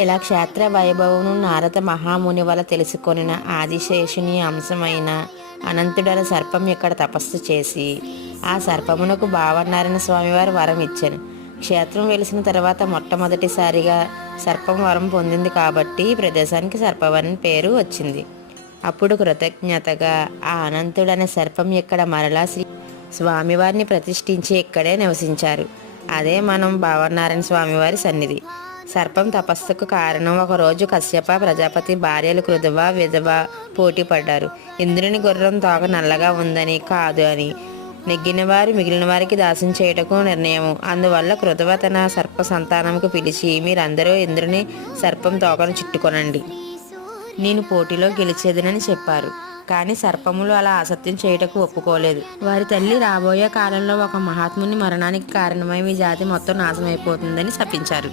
ఇలా క్షేత్ర వైభవమును నారద మహాముని వల్ల తెలుసుకొనిన ఆదిశేషుని అంశమైన అనంతుడల సర్పం ఇక్కడ తపస్సు చేసి ఆ సర్పమునకు భావనారాయణ స్వామివారు వరం ఇచ్చాను. క్షేత్రం వెలిసిన తర్వాత మొట్టమొదటిసారిగా సర్పం వరం పొందింది కాబట్టి ఈ ప్రదేశానికి సర్పవరం పేరు వచ్చింది. అప్పుడు కృతజ్ఞతగా ఆ అనంతుడనే సర్పం ఇక్కడ మరలా శ్రీ స్వామివారిని ప్రతిష్ఠించి ఇక్కడే నివసించారు. అదే మనం భావనారాయణ స్వామివారి సన్నిధి. సర్పం తపస్సుకు కారణం, ఒకరోజు కశ్యప ప్రజాపతి భార్యలు కృధవ విధవ పోటీ పడ్డారు. ఇంద్రుని గుర్రం తోక నల్లగా ఉందని కాదు అని. నెగ్గిన వారు మిగిలిన వారికి దాసం చేయటకు నిర్ణయం. అందువల్ల కృధవ తన సర్ప సంతానంకు పిలిచి, మీరందరూ ఇంద్రుని సర్పం తోకను చుట్టుకొనండి, నేను పోటీలో గెలిచేదనని చెప్పారు. కానీ సర్పములు అలా అసత్యం చేయుటకు ఒప్పుకోలేదు. వారి తల్లి రాబోయే కాలంలో ఒక మహాత్ముని మరణానికి కారణమై మీ జాతి మొత్తం నాశనమైపోతుందని శపించారు.